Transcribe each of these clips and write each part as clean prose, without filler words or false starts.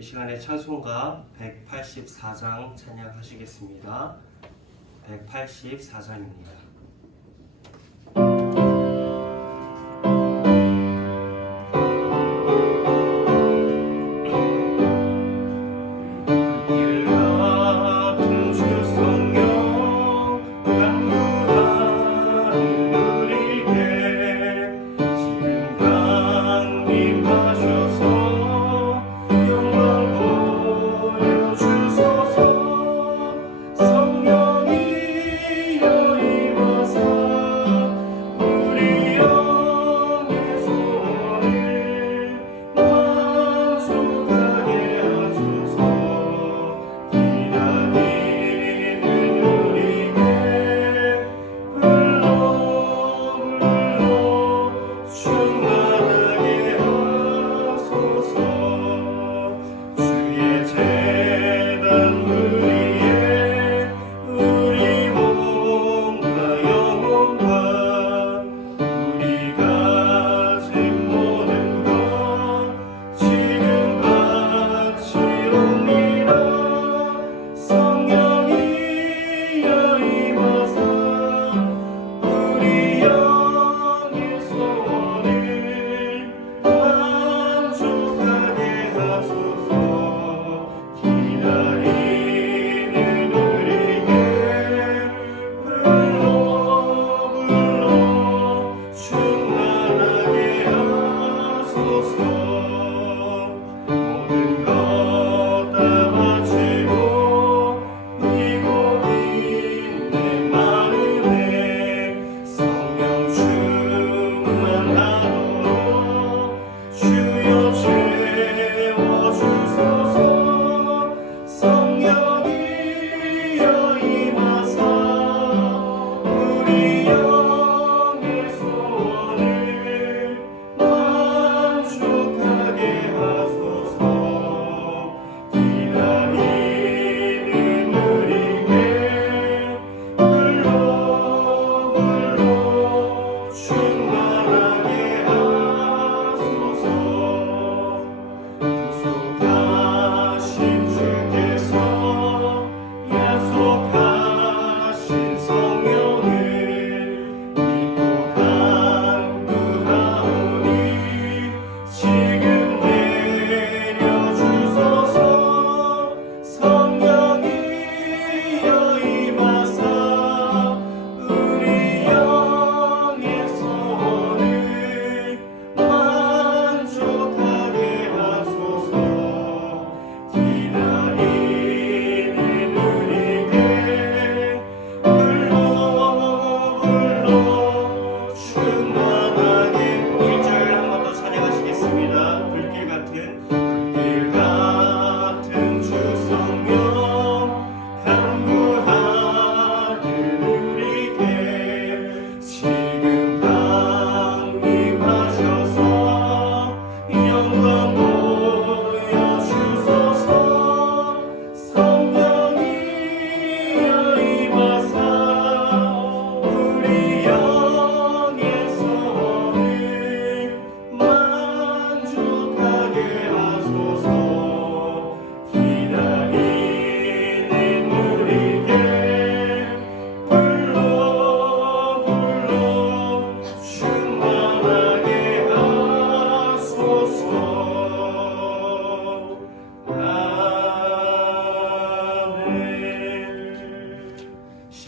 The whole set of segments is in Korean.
이 시간에 찬송가 184장 찬양하시겠습니다. 184장입니다.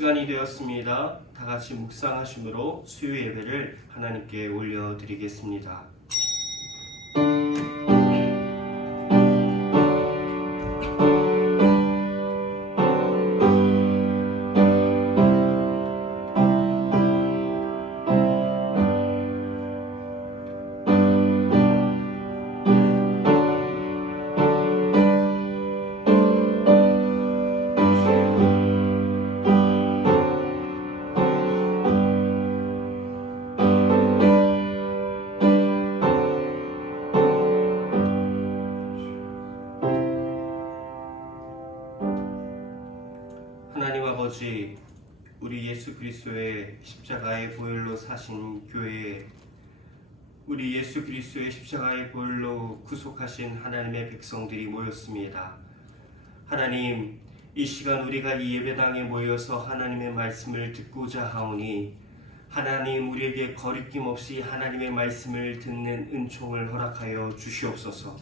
시간이 되었습니다. 다 같이 묵상하심으로 수요 예배를 하나님께 올려드리겠습니다. 하나님 아버지, 우리 예수 그리스도의 십자가의 보혈로 사신 교회에 우리 모든 것들을 드리옵나이다. 하나님 아버지, 우리 예수 그리스도의 십자가의 보혈로 사신 교회에 우리 모든 것들을 드리옵나이다. 하나님 아버지, 우리 예수 그리스도의 십자가의 보혈로 사신 교회에 우리 모든 것들을 드리옵나이다. 하나님 아버지, 우리 예수 그리스도의 십자가의 보혈로 사신 교회에 우리 예수 그리스도의 십자가의 보혈로 구속하신 하나님의 백성들이 모였습니다. 하나님, 이 시간 우리가 이 예배당에 모여서 하나님의 말씀을 듣고자 하오니 하나님 우리에게 거리낌 없이 하나님의 말씀을 듣는 은총을 허락하여 주시옵소서.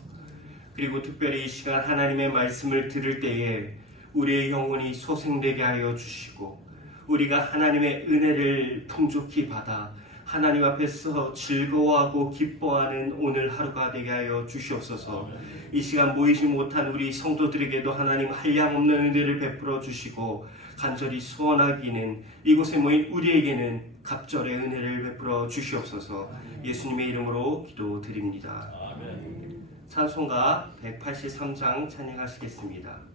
그리고 특별히 이 시간 하나님의 말씀을 들을 때에 우리의 영혼이 소생되게 하여 주시고 우리가 하나님의 은혜를 풍족히 받아 하나님 앞에서 즐거워하고 기뻐하는 오늘 하루가 되게 하여 주시옵소서. 이 시간 모이지 못한 우리 성도들에게도 하나님 한량없는 은혜를 베풀어 주시고 간절히 소원하기는 이곳에 모인 우리에게는 갑절의 은혜를 베풀어 주시옵소서. 예수님의 이름으로 기도드립니다. 찬송가 183장 찬양하시겠습니다.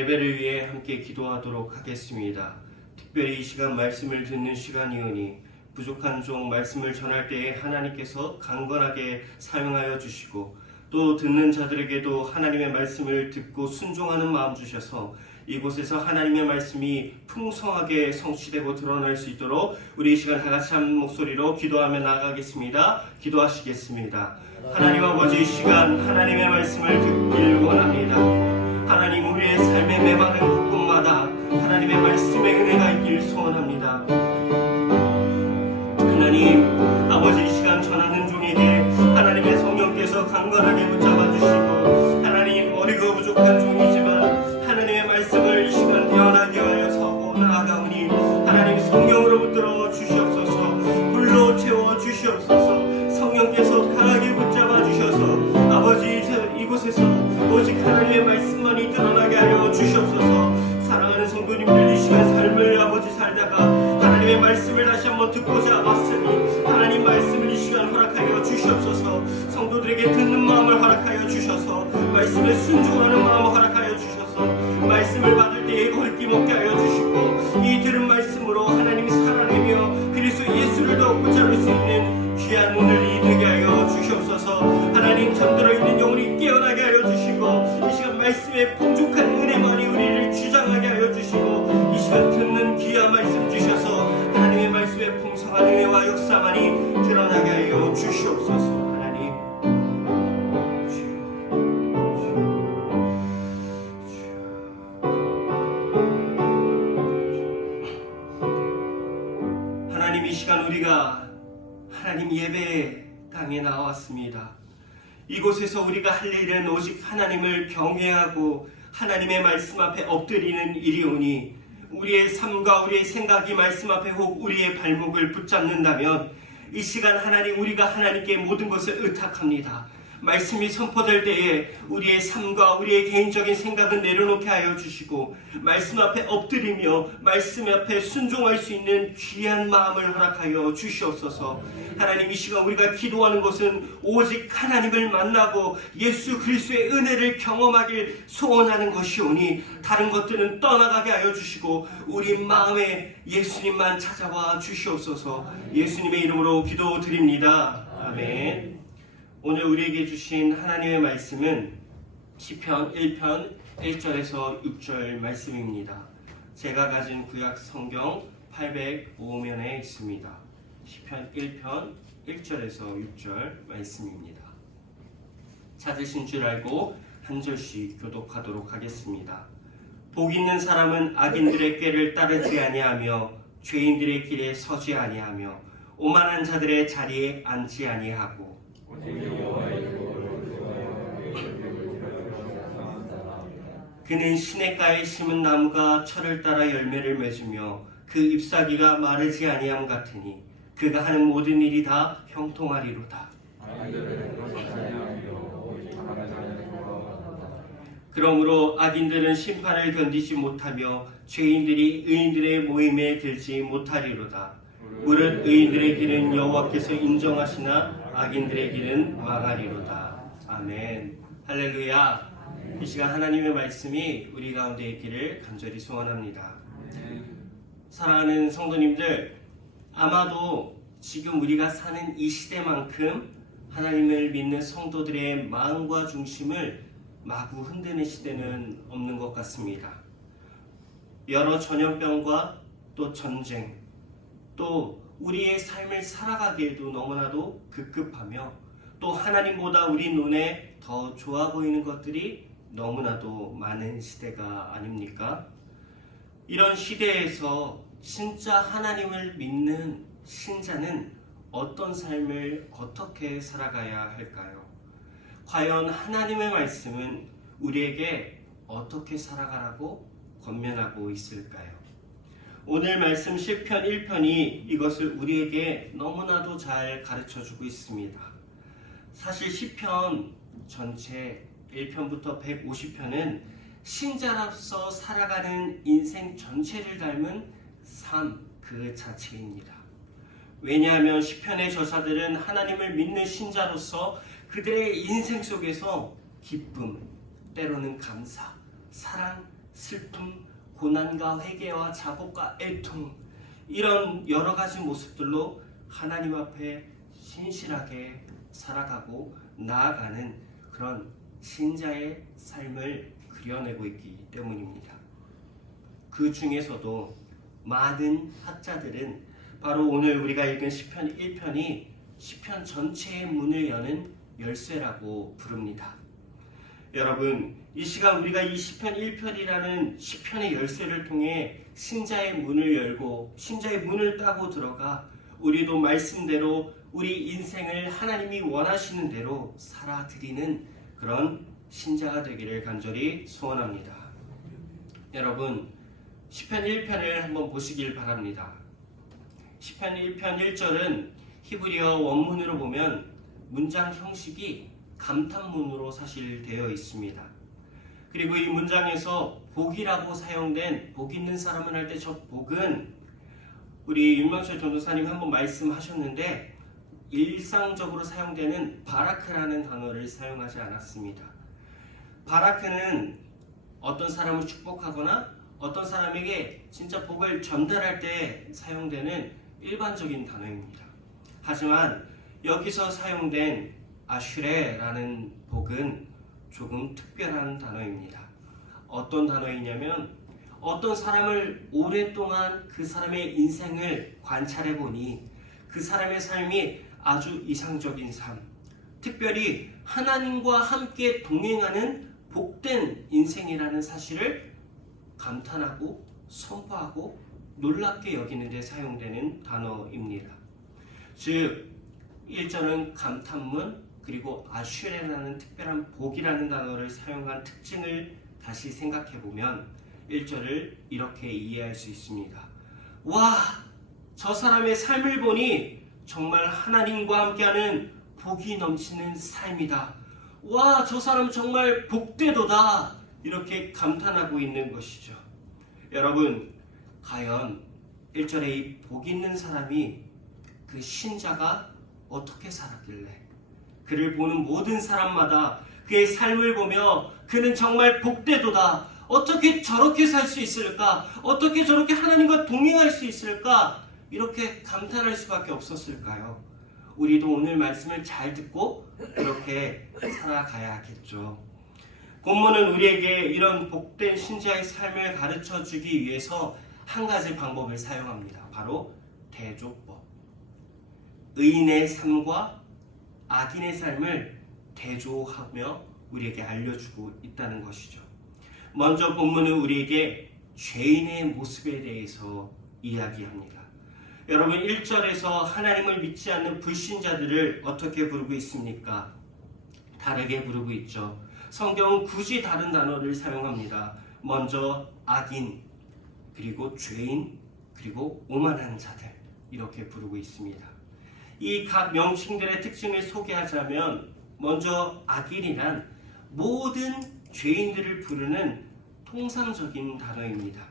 예배를 위해 함께 기도하도록 하겠습니다. 특별히 이 시간 말씀을 듣는 시간이오니 부족한 종 말씀을 전할 때에 하나님께서 강건하게 사용하여 주시고 또 듣는 자들에게도 하나님의 말씀을 듣고 순종하는 마음 주셔서 이곳에서 하나님의 말씀이 풍성하게 성취되고 드러날 수 있도록 우리 이 시간 다 같이 한 목소리로 기도하며 나아가겠습니다. 기도하시겠습니다. 하나님 아버지, 이 시간 하나님의 말씀을 듣길 원합니다. 하나님, 우리의 삶의 메마른 곳곳마다 하나님의 말씀의 은혜가 있길 소원합니다. 하나님 아버지, 이 시간 전하는 종에게 하나님의 성령께서 강건하게 붙잡아 주시고, 하나님 어리고 부족한 종이지만 하나님의 말씀을 이 시간 대언하게 하여 서고 나아가오니 하나님 성령으로부터 주시옵소서. 불로 채워 주시옵소서. 성령께서 강하게 붙잡아 주셔서 아버지 성도님들 이 시간 삶을 아버지 살다가 하나님의 말씀을 다시 한번 듣고자 왔으니 하나님 말씀을 이 시간 허락하여 주시옵소서. 성도들에게 듣는 마음을 허락하여 주셔서 말씀에 순종하는 마음을 허락하여 주셔서 말씀을 받을 때에 걸림없게 하여 주시고 이 들은 말씀으로 하나님이 살아내며 그리스도 예수를 더욱 붙잡을 수 있는 귀한 문을 이루게 하여 주시옵소서. 하나님 잠들어 있는 영혼이 깨어나게 하여 주시고 이 시간 말씀에 풍족한 은혜만이 우리를 주장하게 하여 주시고 이 시간 듣는 귀한 말씀 주셔서 하나님의 말씀에 풍성한 은혜와 역사만이 드러나게 하여 주시옵소서. 하나님 하나님 이 시간 우리가 하나님 예배 당에 나왔습니다. 이곳에서 우리가 할 일은 오직 하나님을 경외하고 하나님의 말씀 앞에 엎드리는 일이오니 우리의 삶과 우리의 생각이 말씀 앞에 혹 우리의 발목을 붙잡는다면 이 시간 하나님 우리가 하나님께 모든 것을 의탁합니다. 말씀이 선포될 때에 우리의 삶과 우리의 개인적인 생각은 내려놓게 하여 주시고 말씀 앞에 엎드리며 말씀 앞에 순종할 수 있는 귀한 마음을 허락하여 주시옵소서. 하나님 이 시간 우리가 기도하는 것은 오직 하나님을 만나고 예수 그리스도의 은혜를 경험하길 소원하는 것이오니 다른 것들은 떠나가게 하여 주시고 우리 마음에 예수님만 찾아와 주시옵소서. 예수님의 이름으로 기도드립니다. 아멘. 오늘 우리에게 주신 하나님의 말씀은 시편 1편 1절에서 6절 말씀입니다. 제가 가진 구약 성경 805면에 있습니다. 시편 1편 1절에서 6절 말씀입니다. 찾으신 줄 알고 한 절씩 교독하도록 하겠습니다. 복 있는 사람은 악인들의 꾀를 따르지 아니하며 죄인들의 길에 서지 아니하며 오만한 자들의 자리에 앉지 아니하고 그는 시냇가에 심은 나무가 철을 따라 열매를 맺으며 그 잎사귀가 마르지 아니함 같으니 그가 하는 모든 일이 다 형통하리로다. 그러므로 악인들은 심판을 견디지 못하며 죄인들이 의인들의 모임에 들지 못하리로다. 무릇 의인들의 길은 여호와께서 인정하시나 악인들의 길은 망하리로다. 아멘. 할렐루야. 이 시간 하나님의 말씀이 우리 가운데 있기를 간절히 소원합니다. 사랑하는 성도님들, 아마도 지금 우리가 사는 이 시대만큼 하나님을 믿는 성도들의 마음과 중심을 마구 흔드는 시대는 없는 것 같습니다. 여러 전염병과 또 전쟁, 또 우리의 삶을 살아가기에도 너무나도 급급하며 또 하나님보다 우리 눈에 더 좋아 보이는 것들이 너무나도 많은 시대가 아닙니까? 이런 시대에서 진짜 하나님을 믿는 신자는 어떤 삶을 어떻게 살아가야 할까요? 과연 하나님의 말씀은 우리에게 어떻게 살아가라고 권면하고 있을까요? 오늘 말씀 시편 1편이 이것을 우리에게 너무나도 잘 가르쳐주고 있습니다. 사실 시편 전체 1편부터 150편은 신자로서 살아가는 인생 전체를 닮은 삶 그 자체입니다. 왜냐하면 시편의 저자들은 하나님을 믿는 신자로서 그들의 인생 속에서 기쁨, 때로는 감사, 사랑, 슬픔, 고난과 회개와 자복과 애통 이런 여러 가지 모습들로 하나님 앞에 신실하게 살아가고 나아가는 그런 신자의 삶을 그려내고 있기 때문입니다. 그 중에서도 많은 학자들은 바로 오늘 우리가 읽은 시편 1편이 시편 전체의 문을 여는 열쇠라고 부릅니다. 여러분, 이 시간 우리가 이 시편 1편이라는 시편의 열쇠를 통해 신자의 문을 열고 신자의 문을 따고 들어가 우리도 말씀대로 우리 인생을 하나님이 원하시는 대로 살아드리는 그런 신자가 되기를 간절히 소원합니다. 여러분, 시편 1편을 한번 보시길 바랍니다. 시편 1편 1절은 히브리어 원문으로 보면 문장 형식이 감탄문으로 사실 되어 있습니다. 그리고 이 문장에서 복이라고 사용된 복 있는 사람은 할 때 저 복은 우리 윤명철 전도사님 한번 말씀하셨는데 일상적으로 사용되는 바라크라는 단어를 사용하지 않았습니다. 바라크는 어떤 사람을 축복하거나 어떤 사람에게 진짜 복을 전달할 때 사용되는 일반적인 단어입니다. 하지만 여기서 사용된 아슈레라는 복은 조금 특별한 단어입니다. 어떤 단어이냐면 어떤 사람을 오랫동안 그 사람의 인생을 관찰해 보니 그 사람의 삶이 아주 이상적인 삶, 특별히 하나님과 함께 동행하는 복된 인생이라는 사실을 감탄하고 선포하고 놀랍게 여기는 데 사용되는 단어입니다. 즉 1절은 감탄문 그리고 아슈레라는 특별한 복이라는 단어를 사용한 특징을 다시 생각해 보면 1절을 이렇게 이해할 수 있습니다. 와, 저 사람의 삶을 보니 정말 하나님과 함께하는 복이 넘치는 삶이다. 와, 저 사람 정말 복되도다. 이렇게 감탄하고 있는 것이죠. 여러분, 과연 1절에 이 복 있는 사람이 그 신자가 어떻게 살았길래 그를 보는 모든 사람마다 그의 삶을 보며 그는 정말 복되도다. 어떻게 저렇게 살 수 있을까? 어떻게 저렇게 하나님과 동행할 수 있을까? 이렇게 감탄할 수밖에 없었을까요? 우리도 오늘 말씀을 잘 듣고 그렇게 살아가야겠죠. 본문은 우리에게 이런 복된 신자의 삶을 가르쳐 주기 위해서 한 가지 방법을 사용합니다. 바로 대조법. 의인의 삶과 악인의 삶을 대조하며 우리에게 알려주고 있다는 것이죠. 먼저 본문은 우리에게 죄인의 모습에 대해서 이야기합니다. 여러분 1절에서 하나님을 믿지 않는 불신자들을 어떻게 부르고 있습니까? 다르게 부르고 있죠. 성경은 굳이 다른 단어를 사용합니다. 먼저 악인, 그리고 죄인, 그리고 오만한 자들 이렇게 부르고 있습니다. 이 각 명칭들의 특징을 소개하자면 먼저 악인이란 모든 죄인들을 부르는 통상적인 단어입니다.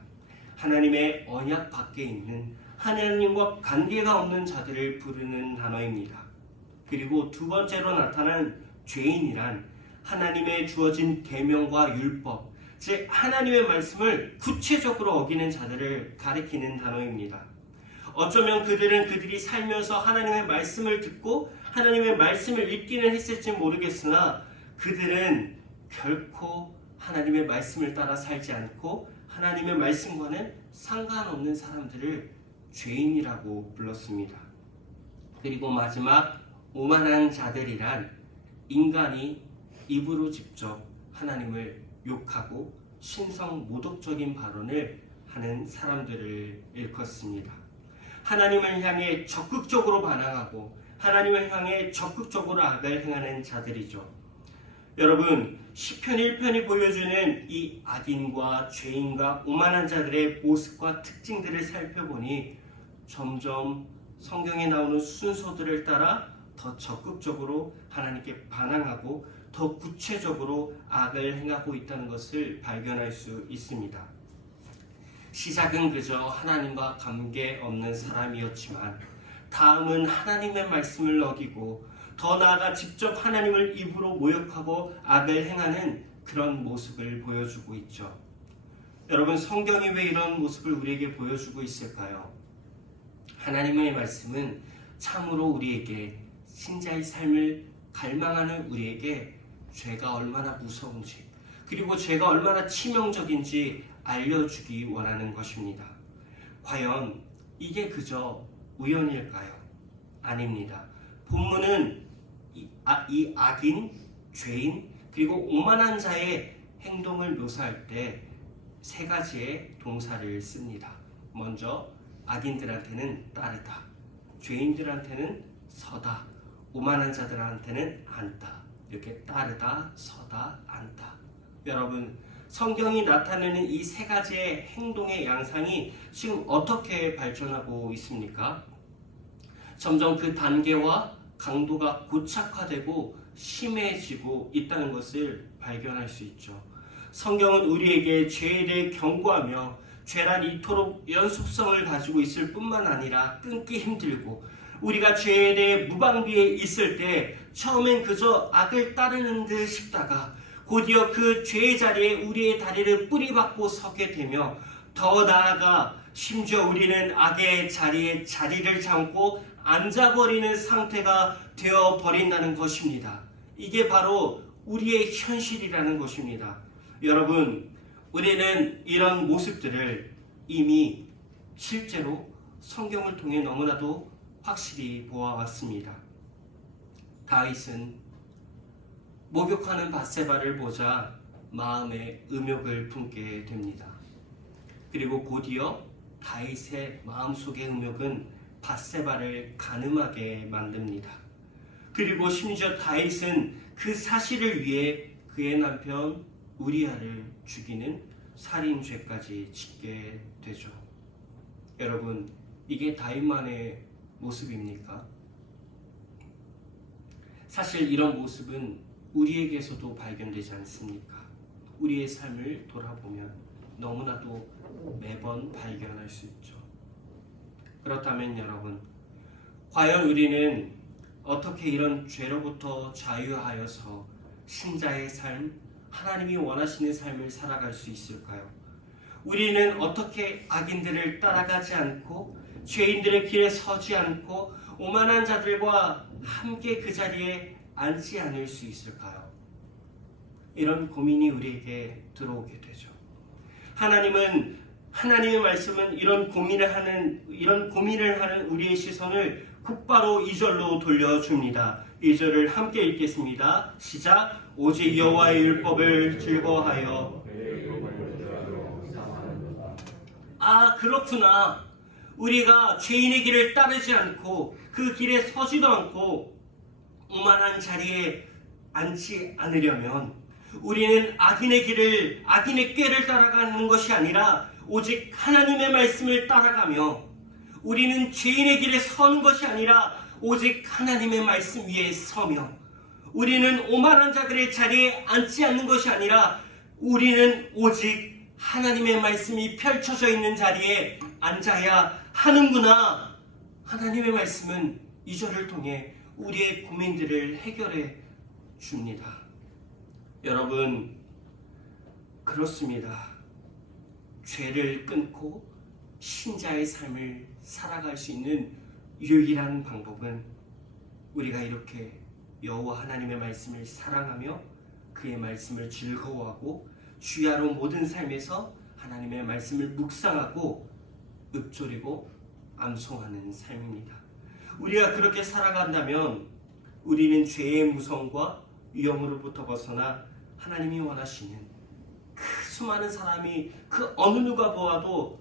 하나님의 언약 밖에 있는 하나님과 관계가 없는 자들을 부르는 단어입니다. 그리고 두 번째로 나타난 죄인이란 하나님의 주어진 계명과 율법, 즉 하나님의 말씀을 구체적으로 어기는 자들을 가리키는 단어입니다. 어쩌면 그들은 그들이 살면서 하나님의 말씀을 듣고 하나님의 말씀을 읽기는 했을지 모르겠으나 그들은 결코 하나님의 말씀을 따라 살지 않고 하나님의 말씀과는 상관없는 사람들을 죄인이라고 불렀습니다. 그리고 마지막 오만한 자들이란 인간이 입으로 직접 하나님을 욕하고 신성 모독적인 발언을 하는 사람들을 일컫습니다. 하나님을 향해 적극적으로 반항하고 하나님을 향해 적극적으로 악을 행하는 자들이죠. 여러분, 시편 1편이 보여주는 이 악인과 죄인과 오만한 자들의 모습과 특징들을 살펴보니 점점 성경에 나오는 순서들을 따라 더 적극적으로 하나님께 반항하고 더 구체적으로 악을 행하고 있다는 것을 발견할 수 있습니다. 시작은 그저 하나님과 관계없는 사람이었지만 다음은 하나님의 말씀을 어기고 더 나아가 직접 하나님을 입으로 모욕하고 악을 행하는 그런 모습을 보여주고 있죠. 여러분, 성경이 왜 이런 모습을 우리에게 보여주고 있을까요? 하나님의 말씀은 참으로 우리에게 신자의 삶을 갈망하는 우리에게 죄가 얼마나 무서운지 그리고 죄가 얼마나 치명적인지 알려주기 원하는 것입니다. 과연 이게 그저 우연일까요? 아닙니다. 본문은 이 악인, 죄인, 그리고 오만한 자의 행동을 묘사할 때 세 가지의 동사를 씁니다. 먼저 악인들한테는 따르다, 죄인들한테는 서다, 오만한 자들한테는 앉다. 이렇게 따르다, 서다, 앉다. 여러분, 성경이 나타내는 이 세 가지의 행동의 양상이 지금 어떻게 발전하고 있습니까? 점점 그 단계와 강도가 고착화되고 심해지고 있다는 것을 발견할 수 있죠. 성경은 우리에게 죄에 대해 경고하며 죄란 이토록 연속성을 가지고 있을 뿐만 아니라 끊기 힘들고 우리가 죄에 대해 무방비에 있을 때 처음엔 그저 악을 따르는 듯 싶다가 곧이어 그 죄의 자리에 우리의 다리를 뿌리박고 서게 되며 더 나아가 심지어 우리는 악의 자리에 자리를 잡고 앉아버리는 상태가 되어버린다는 것입니다. 이게 바로 우리의 현실이라는 것입니다. 여러분, 우리는 이런 모습들을 이미 실제로 성경을 통해 너무나도 확실히 보아왔습니다. 다윗은 목욕하는 밧세바를 보자 마음에 음욕을 품게 됩니다. 그리고 곧이어 다윗의 마음속의 음욕은 밧세바를 간음하게 만듭니다. 그리고 심지어 다윗은 그 사실을 위해 그의 남편 우리아를 죽이는 살인죄까지 짓게 되죠. 여러분, 이게 다윗만의 모습입니까? 사실 이런 모습은 우리에게서도 발견되지 않습니까? 우리의 삶을 돌아보면 너무나도 매번 발견할 수 있죠. 그렇다면 여러분, 과연 우리는 어떻게 이런 죄로부터 자유하여서 신자의 삶, 하나님이 원하시는 삶을 살아갈 수 있을까요? 우리는 어떻게 악인들을 따라가지 않고 죄인들의 길에 서지 않고 오만한 자들과 함께 그 자리에 앉지 않을 수 있을까요? 이런 고민이 우리에게 들어오게 되죠. 하나님의 말씀은 이런 고민을 하는 우리의 시선을 곧바로 2절로 돌려줍니다. 2절을 함께 읽겠습니다. 시작. 오직 여호와의 율법을 즐거워하여. 아, 그렇구나. 우리가 죄인의 길을 따르지 않고 그 길에 서지도 않고 오만한 자리에 앉지 않으려면 우리는 악인의 꾀를 따라가는 것이 아니라 오직 하나님의 말씀을 따라가며 우리는 죄인의 길에 서는 것이 아니라 오직 하나님의 말씀 위에 서며 우리는 오만한 자들의 자리에 앉지 않는 것이 아니라 우리는 오직 하나님의 말씀이 펼쳐져 있는 자리에 앉아야 하는구나. 하나님의 말씀은 이 절을 통해 우리의 고민들을 해결해 줍니다. 여러분, 그렇습니다. 죄를 끊고 신자의 삶을 살아갈 수 있는 유일한 방법은 우리가 이렇게 여호와 하나님의 말씀을 사랑하며 그의 말씀을 즐거워하고 주야로 모든 삶에서 하나님의 말씀을 묵상하고 읊조리고 암송하는 삶입니다. 우리가 그렇게 살아간다면 우리는 죄의 무성과 위험으로부터 벗어나 하나님이 원하시는 그 수많은 사람이 그 어느 누가 보아도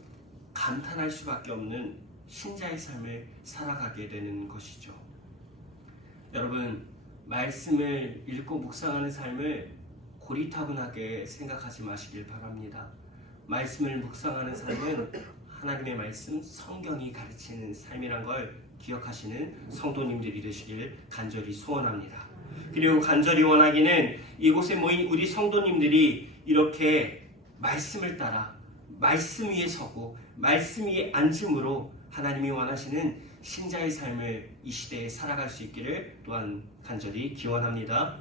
감탄할 수밖에 없는 신자의 삶을 살아가게 되는 것이죠. 여러분, 말씀을 읽고 묵상하는 삶을 고리타분하게 생각하지 마시길 바랍니다. 말씀을 묵상하는 삶은 하나님의 말씀, 성경이 가르치는 삶이란 걸 기억하시는 성도님들이 되시길 간절히 소원합니다. 그리고 간절히 원하기는 이곳에 모인 우리 성도님들이 이렇게 말씀을 따라 말씀 위에 서고 말씀 위에 앉음으로 하나님이 원하시는 신자의 삶을 이 시대에 살아갈 수 있기를 또한 간절히 기원합니다.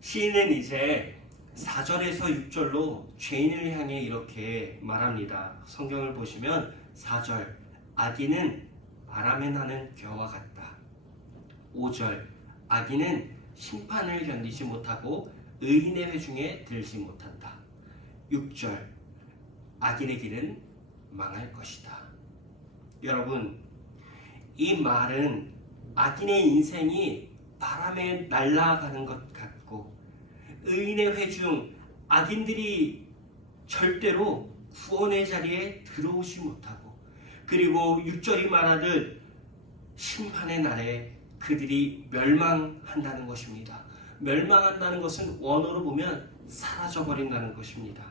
시인은 이제 4절에서 6절로 죄인을 향해 이렇게 말합니다. 성경을 보시면 4절, 악인은 바람에 나는 겨와 같다. 5절, 악인은 심판을 견디지 못하고 의인의 회중에 들지 못한다. 6절, 악인의 길은 망할 것이다. 여러분, 이 말은 악인의 인생이 바람에 날아가는 것 같고 의인의 회중, 악인들이 절대로 구원의 자리에 들어오지 못하고 그리고 6절이 말하듯 심판의 날에 그들이 멸망한다는 것입니다. 멸망한다는 것은 원어로 보면 사라져버린다는 것입니다.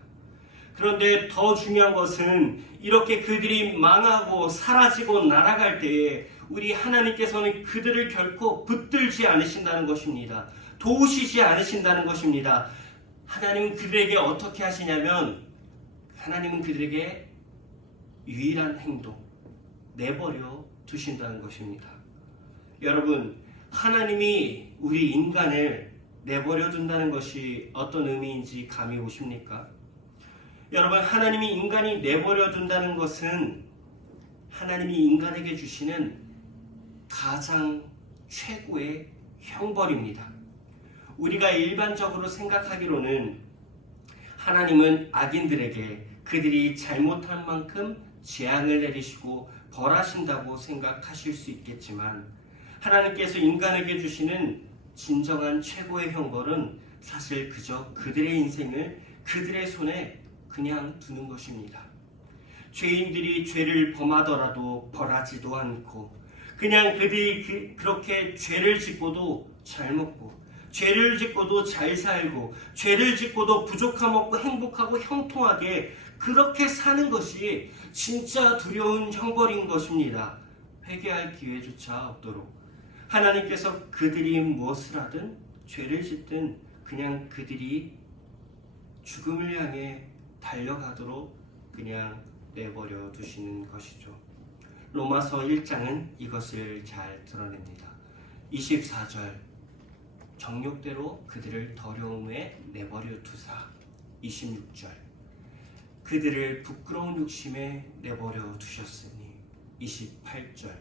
그런데 더 중요한 것은 이렇게 그들이 망하고 사라지고 날아갈 때에 우리 하나님께서는 그들을 결코 붙들지 않으신다는 것입니다. 도우시지 않으신다는 것입니다. 하나님은 그들에게 어떻게 하시냐면 하나님은 그들에게 유일한 행동, 내버려 두신다는 것입니다. 여러분, 하나님이 우리 인간을 내버려 둔다는 것이 어떤 의미인지 감이 오십니까? 여러분, 하나님이 인간이 내버려 둔다는 것은 하나님이 인간에게 주시는 가장 최고의 형벌입니다. 우리가 일반적으로 생각하기로는 하나님은 악인들에게 그들이 잘못한 만큼 재앙을 내리시고 벌하신다고 생각하실 수 있겠지만 하나님께서 인간에게 주시는 진정한 최고의 형벌은 사실 그저 그들의 인생을 그들의 손에 그냥 두는 것입니다. 죄인들이 죄를 범하더라도 벌하지도 않고 그냥 그들이 그렇게 죄를 짓고도 잘 먹고 죄를 짓고도 잘 살고 죄를 짓고도 부족함 없고 행복하고 형통하게 그렇게 사는 것이 진짜 두려운 형벌인 것입니다. 회개할 기회조차 없도록 하나님께서 그들이 무엇을 하든 죄를 짓든 그냥 그들이 죽음을 향해 달려가도록 그냥 내버려 두시는 것이죠. 로마서 1장은 이것을 잘 드러냅니다. 24절 정욕대로 그들을 더러움에 내버려 두사. 26절 그들을 부끄러운 욕심에 내버려 두셨으니. 28절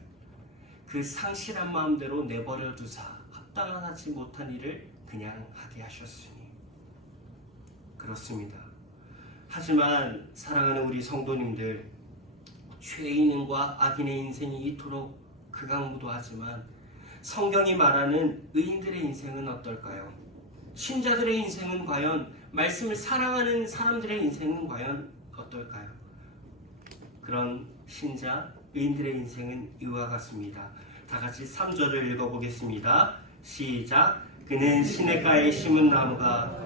그 상실한 마음대로 내버려 두사 합당하지 못한 일을 그냥 하게 하셨으니. 그렇습니다. 하지만 사랑하는 우리 성도님들, 죄인과 악인의 인생이 이토록 극악무도하지만 성경이 말하는 의인들의 인생은 어떨까요? 신자들의 인생은 과연, 말씀을 사랑하는 사람들의 인생은 과연 어떨까요? 그런 신자, 의인들의 인생은 이와 같습니다. 다 같이 3절을 읽어보겠습니다. 시작. 그는 시냇가에 심은 나무가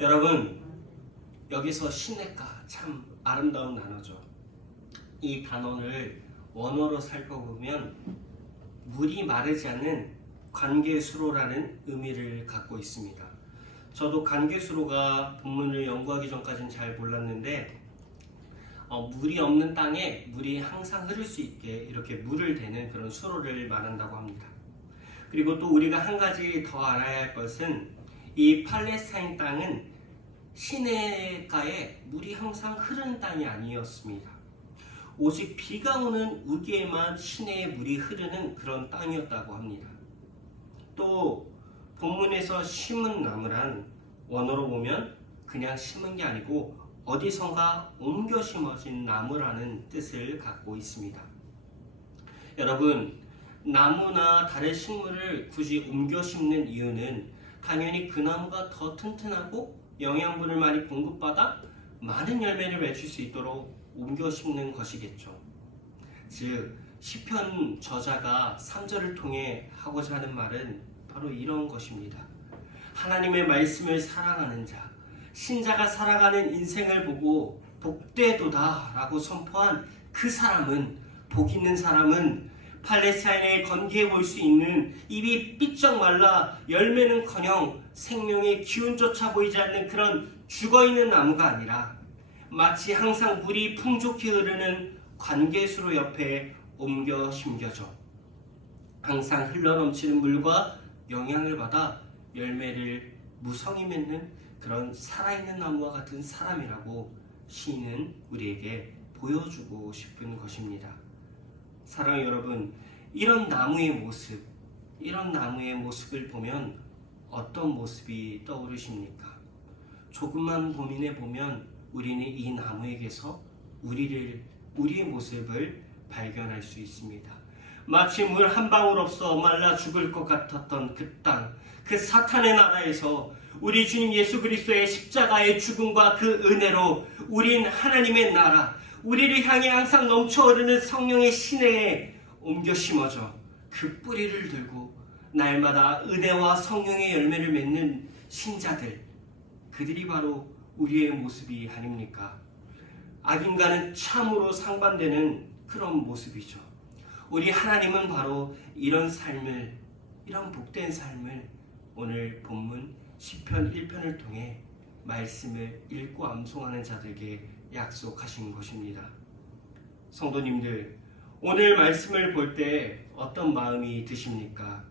여러분, 여기서 시냇가 참 아름다운 단어죠. 이 단어를 원어로 살펴보면 물이 마르지 않는 관계수로라는 의미를 갖고 있습니다. 저도 관계수로가 본문을 연구하기 전까지는 잘 몰랐는데 물이 없는 땅에 물이 항상 흐를 수 있게 이렇게 물을 대는 그런 수로를 말한다고 합니다. 그리고 또 우리가 한 가지 더 알아야 할 것은 이 팔레스타인 땅은 시냇가에 물이 항상 흐르는 땅이 아니었습니다. 오직 비가 오는 우기에만 시내에 물이 흐르는 그런 땅이었다고 합니다. 또 본문에서 심은 나무란 원어로 보면 그냥 심은 게 아니고 어디선가 옮겨 심어진 나무라는 뜻을 갖고 있습니다. 여러분, 나무나 다른 식물을 굳이 옮겨 심는 이유는 당연히 그 나무가 더 튼튼하고 영양분을 많이 공급받아 많은 열매를 맺을 수 있도록 옮겨 심는 것이겠죠. 즉 시편 저자가 3절을 통해 하고자 하는 말은 바로 이런 것입니다. 하나님의 말씀을 사랑하는 자, 신자가 살아가는 인생을 보고 복되도다 라고 선포한 그 사람은, 복 있는 사람은 팔레스타인에 건기해 볼 수 있는 입이 삐쩍 말라 열매는커녕 생명의 기운조차 보이지 않는 그런 죽어있는 나무가 아니라 마치 항상 물이 풍족히 흐르는 관계수로 옆에 옮겨 심겨져 항상 흘러넘치는 물과 영향을 받아 열매를 무성히 맺는 그런 살아있는 나무와 같은 사람이라고 시인은 우리에게 보여주고 싶은 것입니다. 사랑하는 여러분, 이런 나무의 모습을 보면 어떤 모습이 떠오르십니까? 조금만 고민해 보면 우리는 이 나무에게서 우리의 모습을 발견할 수 있습니다. 마치 물 한 방울 없어 말라 죽을 것 같았던 그 땅, 그 사탄의 나라에서 우리 주님 예수 그리스도의 십자가의 죽음과 그 은혜로 우린 하나님의 나라, 우리를 향해 항상 넘쳐 흐르는 성령의 시내에 옮겨 심어져 그 뿌리를 들고 날마다 은혜와 성령의 열매를 맺는 신자들, 그들이 바로 우리의 모습이 아닙니까? 악인과는 참으로 상반되는 그런 모습이죠. 우리 하나님은 바로 이런 복된 삶을 오늘 본문 시편 1편을 통해 말씀을 읽고 암송하는 자들에게 약속하신 것입니다. 성도님들, 오늘 말씀을 볼 때 어떤 마음이 드십니까?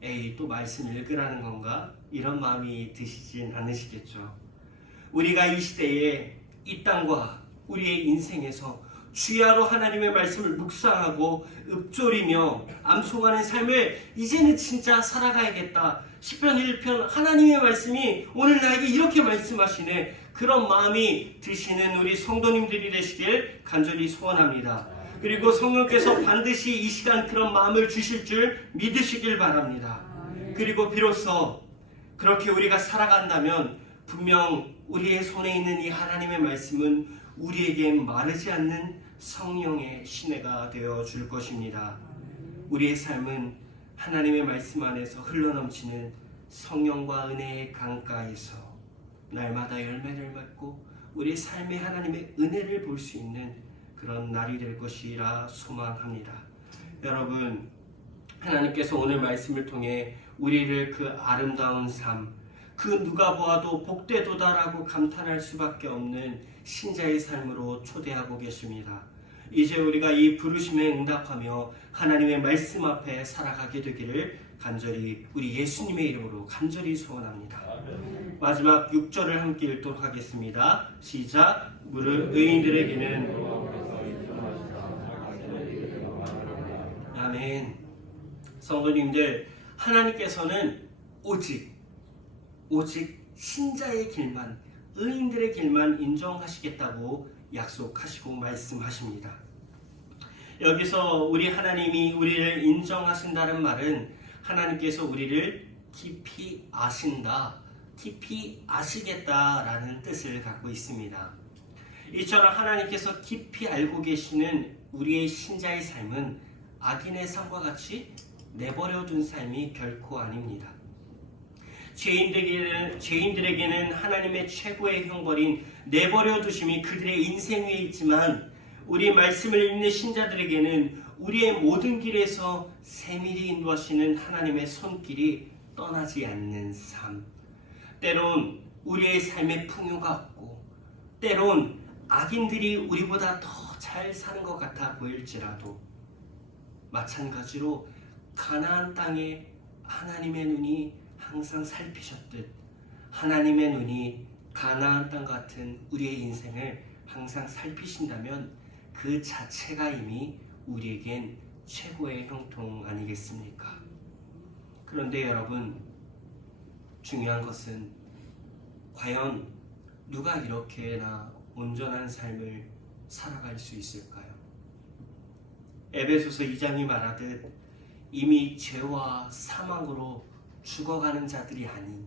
에이, 또 말씀 읽으라는 건가? 이런 마음이 드시진 않으시겠죠. 우리가 이 시대에 이 땅과 우리의 인생에서 주야로 하나님의 말씀을 묵상하고 읊조리며 암송하는 삶을 이제는 진짜 살아가야겠다. 시편 1편 하나님의 말씀이 오늘 나에게 이렇게 말씀하시네. 그런 마음이 드시는 우리 성도님들이 되시길 간절히 소원합니다. 그리고 성령께서 반드시 이 시간 그런 마음을 주실 줄 믿으시길 바랍니다. 그리고 비로소 그렇게 우리가 살아간다면 분명 우리의 손에 있는 이 하나님의 말씀은 우리에게 마르지 않는 성령의 시내가 되어 줄 것입니다. 우리의 삶은 하나님의 말씀 안에서 흘러넘치는 성령과 은혜의 강가에서 날마다 열매를 맺고 우리의 삶에 하나님의 은혜를 볼 수 있는 그런 날이 될 것이라 소망합니다. 여러분, 하나님께서 오늘 말씀을 통해 우리를 그 아름다운 삶, 그 누가 보아도 복되도다라고 감탄할 수밖에 없는 신자의 삶으로 초대하고 계십니다. 이제 우리가 이 부르심에 응답하며 하나님의 말씀 앞에 살아가게 되기를 간절히 우리 예수님의 이름으로 간절히 소원합니다. 마지막 6절을 함께 읽도록 하겠습니다. 시작. 무릇 의인들에게는 아멘. 성도님들, 하나님께서는 오직 신자의 길만, 의인들의 길만 인정하시겠다고 약속하시고 말씀하십니다. 여기서 우리 하나님이 우리를 인정하신다는 말은 하나님께서 우리를 깊이 아신다, 깊이 아시겠다라는 뜻을 갖고 있습니다. 이처럼 하나님께서 깊이 알고 계시는 우리의 신자의 삶은 악인의 삶과 같이 내버려둔 삶이 결코 아닙니다. 죄인들에게는 하나님의 최고의 형벌인 내버려두심이 그들의 인생 위에 있지만 우리 말씀을 읽는 신자들에게는 우리의 모든 길에서 세밀히 인도하시는 하나님의 손길이 떠나지 않는 삶, 때론 우리의 삶에 풍요가 없고 때론 악인들이 우리보다 더 잘 사는 것 같아 보일지라도 마찬가지로 가나안 땅에 하나님의 눈이 항상 살피셨듯 하나님의 눈이 가나안 땅 같은 우리의 인생을 항상 살피신다면 그 자체가 이미 우리에겐 최고의 형통 아니겠습니까? 그런데 여러분, 중요한 것은 과연 누가 이렇게나 온전한 삶을 살아갈 수 있을까요? 에베소서 2장이 말하듯 이미 죄와 사망으로 죽어가는 자들이 아닌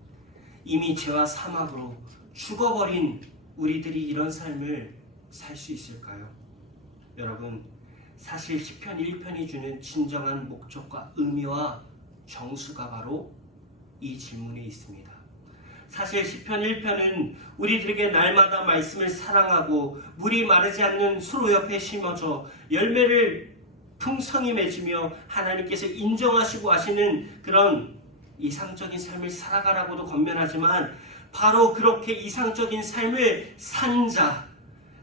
이미 죄와 사망으로 죽어버린 우리들이 이런 삶을 살 수 있을까요? 여러분, 사실 시편 1편이 주는 진정한 목적과 의미와 정수가 바로 이 질문에 있습니다. 사실 시편 1편은 우리들에게 날마다 말씀을 사랑하고 물이 마르지 않는 수로 옆에 심어져 열매를 풍성히 맺으며 하나님께서 인정하시고 하시는 그런 이상적인 삶을 살아가라고도 권면하지만 바로 그렇게 이상적인 삶을 산 자,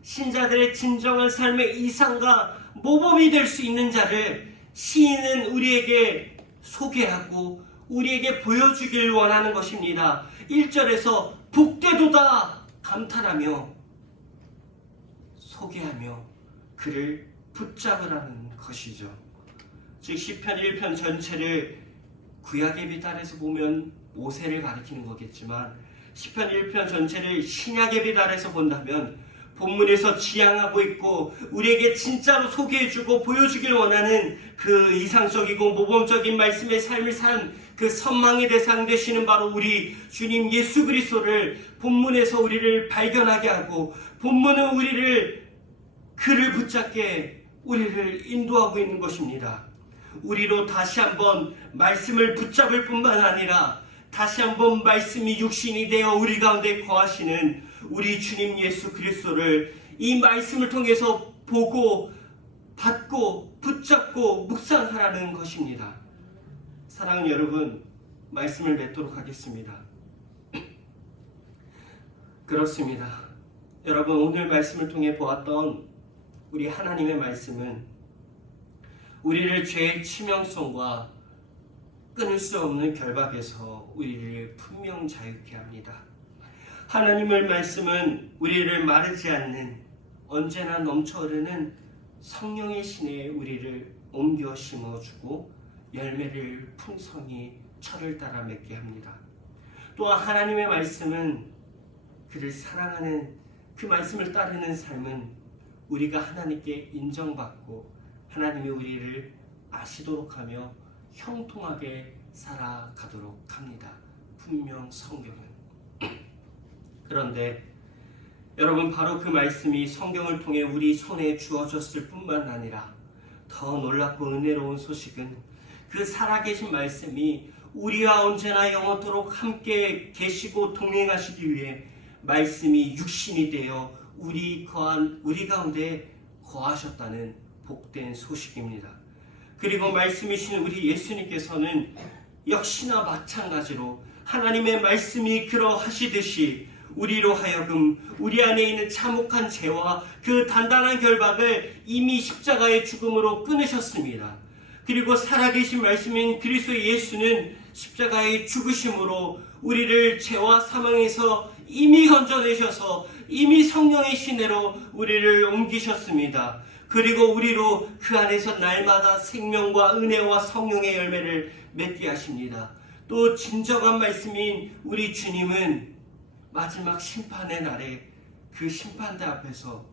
신자들의 진정한 삶의 이상과 모범이 될 수 있는 자를 시인은 우리에게 소개하고 우리에게 보여주길 원하는 것입니다. 1절에서 복되도다 감탄하며 소개하며 그를 붙잡으라는 것이죠. 즉 시편 1편 전체를 구약의 비달에서 보면 모세를 가리키는 거겠지만 시편 1편 전체를 신약의 비달에서 본다면 본문에서 지향하고 있고 우리에게 진짜로 소개해주고 보여주길 원하는 그 이상적이고 모범적인 말씀의 삶을 산 그 선망의 대상 되시는 바로 우리 주님 예수 그리스도를 본문에서 우리를 발견하게 하고 본문은 그를 붙잡게 우리를 인도하고 있는 것입니다. 우리로 다시 한번 말씀을 붙잡을 뿐만 아니라 다시 한번 말씀이 육신이 되어 우리 가운데 거하시는 우리 주님 예수 그리스도를 이 말씀을 통해서 보고 받고 붙잡고 묵상하라는 것입니다. 사랑하는 여러분, 말씀을 맺도록 하겠습니다. 그렇습니다. 여러분, 오늘 말씀을 통해 보았던 우리 하나님의 말씀은 우리를 죄의 치명성과 끊을 수 없는 결박에서 우리를 분명 자유케 합니다. 하나님의 말씀은 우리를 마르지 않는 언제나 넘쳐 흐르는 성령의 신에 우리를 옮겨 심어주고 열매를 풍성히 철을 따라 맺게 합니다. 또한 하나님의 말씀은 그를 사랑하는 그 말씀을 따르는 삶은 우리가 하나님께 인정받고 하나님이 우리를 아시도록 하며 형통하게 살아가도록 합니다. 분명 성경은. 그런데 여러분, 바로 그 말씀이 성경을 통해 우리 손에 주어졌을 뿐만 아니라 더 놀랍고 은혜로운 소식은 그 살아계신 말씀이 우리와 언제나 영원토록 함께 계시고 동행하시기 위해 말씀이 육신이 되어 우리 가운데 거하셨다는 복된 소식입니다. 그리고 말씀이신 우리 예수님께서는 역시나 마찬가지로 하나님의 말씀이 그러하시듯이 우리로 하여금 우리 안에 있는 참혹한 죄와 그 단단한 결박을 이미 십자가의 죽음으로 끊으셨습니다. 그리고 살아계신 말씀인 그리스도 예수는 십자가의 죽으심으로 우리를 죄와 사망에서 이미 건져내셔서 이미 성령의 시내로 우리를 옮기셨습니다. 그리고 우리로 그 안에서 날마다 생명과 은혜와 성령의 열매를 맺게 하십니다. 또 진정한 말씀인 우리 주님은 마지막 심판의 날에 그 심판대 앞에서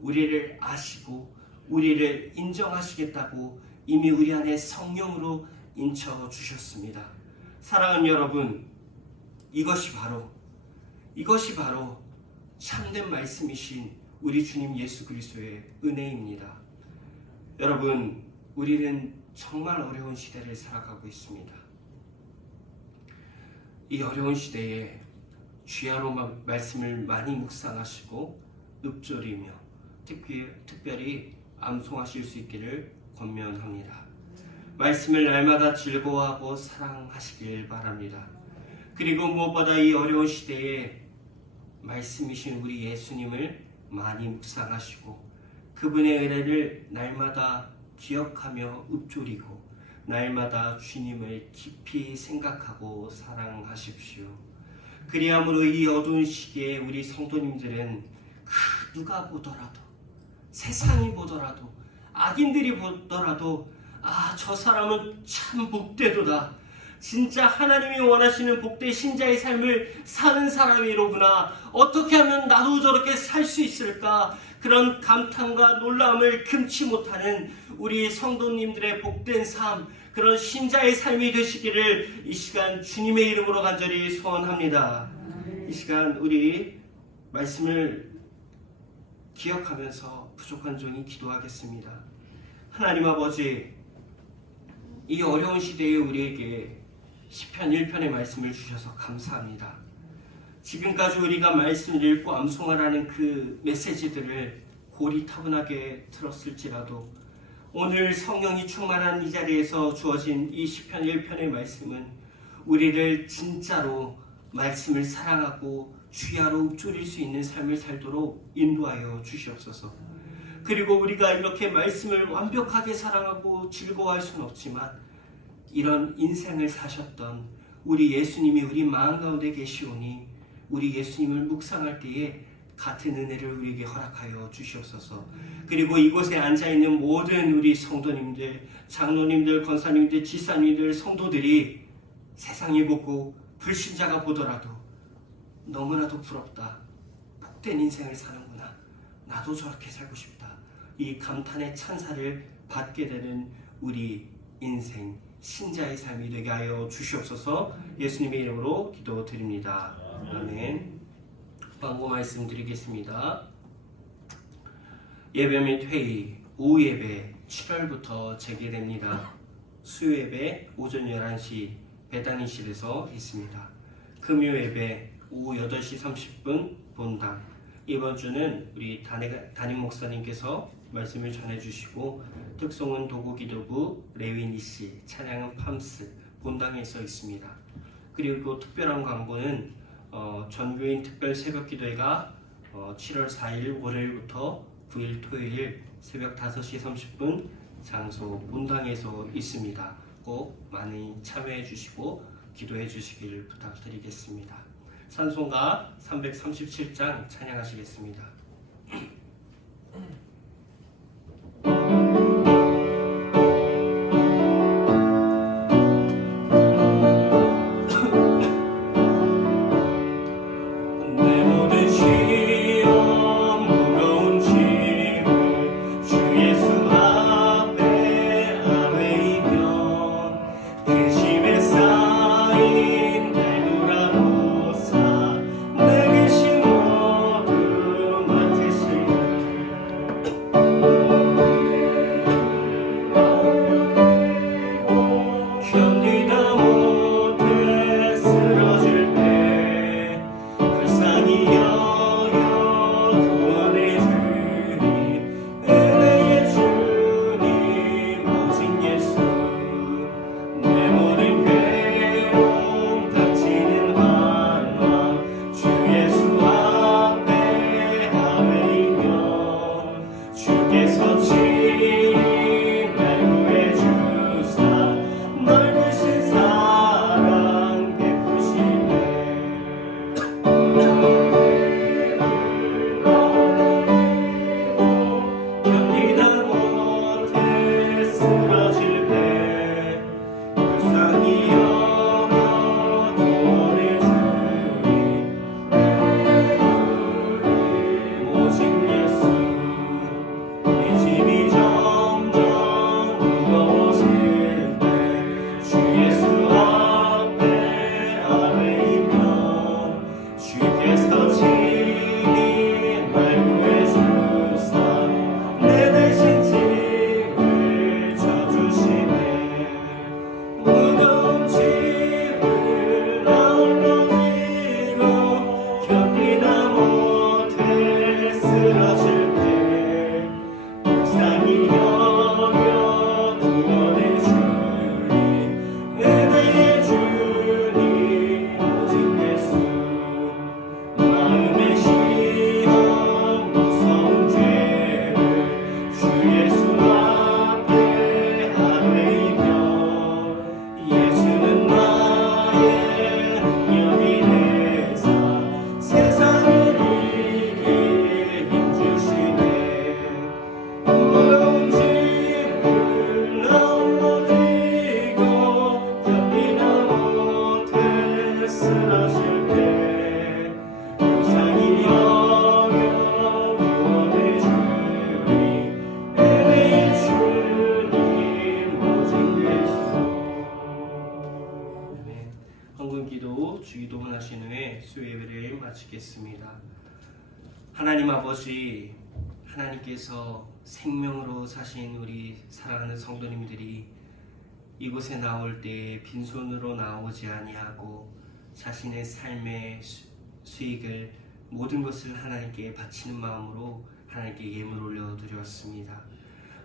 우리를 아시고 우리를 인정하시겠다고 이미 우리 안에 성령으로 인쳐 주셨습니다. 사랑하는 여러분, 이것이 바로 참된 말씀이신 우리 주님 예수 그리스도의 은혜입니다. 여러분, 우리는 정말 어려운 시대를 살아가고 있습니다. 이 어려운 시대에 주야로 말씀을 많이 묵상하시고 읊조리며 특별히 암송하실 수 있기를 권면합니다. 말씀을 날마다 즐거워하고 사랑하시길 바랍니다. 그리고 무엇보다 이 어려운 시대에 말씀이신 우리 예수님을 많이 묵상하시고 그분의 은혜를 날마다 기억하며 읊조리고 날마다 주님을 깊이 생각하고 사랑하십시오. 그리함으로 이 어두운 시기에 우리 성도님들은 누가 보더라도, 세상이 보더라도, 악인들이 보더라도 저 사람은 참 복되도다. 진짜 하나님이 원하시는 복된 신자의 삶을 사는 사람이로구나. 어떻게 하면 나도 저렇게 살 수 있을까? 그런 감탄과 놀라움을 금치 못하는 우리 성도님들의 복된 삶, 그런 신자의 삶이 되시기를 이 시간 주님의 이름으로 간절히 소원합니다. 이 시간 우리 말씀을 기억하면서 부족한 종이 기도하겠습니다. 하나님 아버지, 이 어려운 시대에 우리에게 시편 1편의 말씀을 주셔서 감사합니다. 지금까지 우리가 말씀을 읽고 암송하라는 그 메시지들을 고리타분하게 들었을지라도 오늘 성령이 충만한 이 자리에서 주어진 이 시편 1편의 말씀은 우리를 진짜로 말씀을 사랑하고 주야로 읊조릴 수 있는 삶을 살도록 인도하여 주시옵소서. 그리고 우리가 이렇게 말씀을 완벽하게 사랑하고 즐거워할 수는 없지만 이런 인생을 사셨던 우리 예수님이 우리 마음 가운데 계시오니 우리 예수님을 묵상할 때에 같은 은혜를 우리에게 허락하여 주시옵소서. 그리고 이곳에 앉아있는 모든 우리 성도님들, 장로님들, 권사님들, 지사님들, 성도들이 세상이 보고 불신자가 보더라도 너무나도 부럽다. 복된 인생을 사는구나. 나도 저렇게 살고 싶다. 이 감탄의 찬사를 받게 되는 우리 인생 신자의 삶이 되게 하여 주시옵소서. 예수님의 이름으로 기도드립니다. 아멘. 광고 말씀드리겠습니다. 예배 및 회의, 오후 예배 7월부터 재개됩니다. 수요 예배 오전 11시 배당이실에서 있습니다. 금요 예배 오후 8시 30분 본당. 이번 주는 우리 담임 목사님께서 말씀을 전해주시고 특송은 도구기도부 레위니씨, 찬양은 팜스, 본당에 서 있습니다. 그리고 특별한 광고는 전교인 특별 새벽기도회가 7월 4일 월요일부터 9일 토요일 새벽 5시 30분 장소 본당에서 있습니다. 꼭 많이 참여해 주시고 기도해 주시길 부탁드리겠습니다. 찬송가 337장 찬양하시겠습니다. 주기도문 하신 후에 수요예배를 마치겠습니다. 하나님 아버지, 하나님께서 생명으로 사신 우리 사랑하는 성도님들이 이곳에 나올 때 빈손으로 나오지 아니하고 자신의 삶의 수익을 모든 것을 하나님께 바치는 마음으로 하나님께 예물 올려드렸습니다.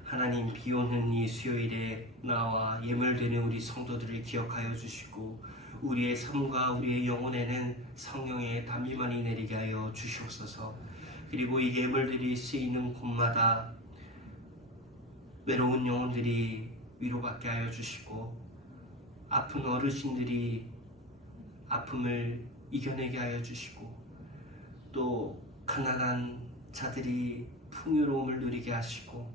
하나님, 비 오는 이 수요일에 나와 예물드리는 우리 성도들을 기억하여 주시고 우리의 삶과 우리의 영혼에는 성령의 담임만이 내리게 하여 주시옵소서. 그리고 이 예물들이 쓰이는 곳마다 외로운 영혼들이 위로받게 하여 주시고 아픈 어르신들이 아픔을 이겨내게 하여 주시고 또 가난한 자들이 풍요로움을 누리게 하시고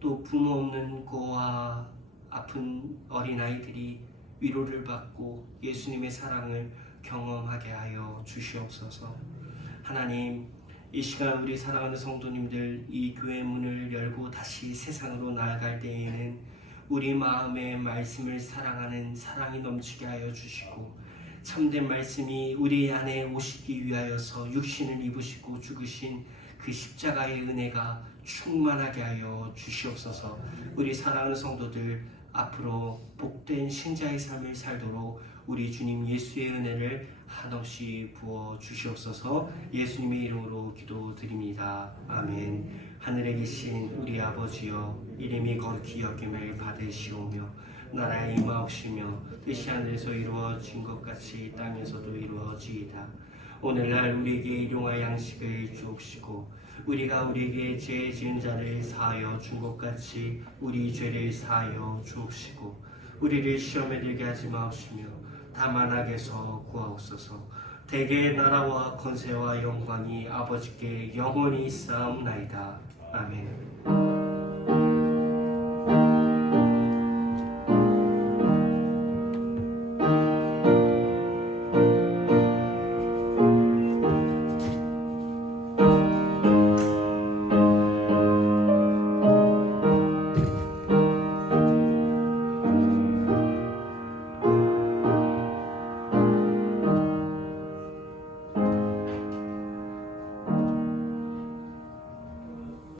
또 부모 없는 고와 아픈 어린아이들이 위로를 받고 예수님의 사랑을 경험하게 하여 주시옵소서. 하나님, 이 시간 우리 사랑하는 성도님들 이 교회 문을 열고 다시 세상으로 나아갈 때에는 우리 마음에 말씀을 사랑하는 사랑이 넘치게 하여 주시고 참된 말씀이 우리 안에 오시기 위하여서 육신을 입으시고 죽으신 그 십자가의 은혜가 충만하게 하여 주시옵소서. 우리 사랑하는 성도들 앞으로 복된 신자의 삶을 살도록 우리 주님 예수의 은혜를 한없이 부어 주시옵소서. 예수님의 이름으로 기도드립니다. 아멘. 하늘에 계신 우리 아버지여, 이름이 거룩히 여김을 받으시오며 나라에 임하옵시며 뜻이 하늘에서 이루어진 것 같이 땅에서도 이루어지이다. 오늘날 우리에게 일용할 양식을 주옵시고 우리가 우리에게 죄 지은 자를 사하여 준 것 같이 우리 죄를 사하여 주옵시고 우리를 시험에 들게 하지 마옵시며 다만 악에서 구하옵소서. 대개의 나라와 권세와 영광이 아버지께 영원히 있사옵나이다. 아멘.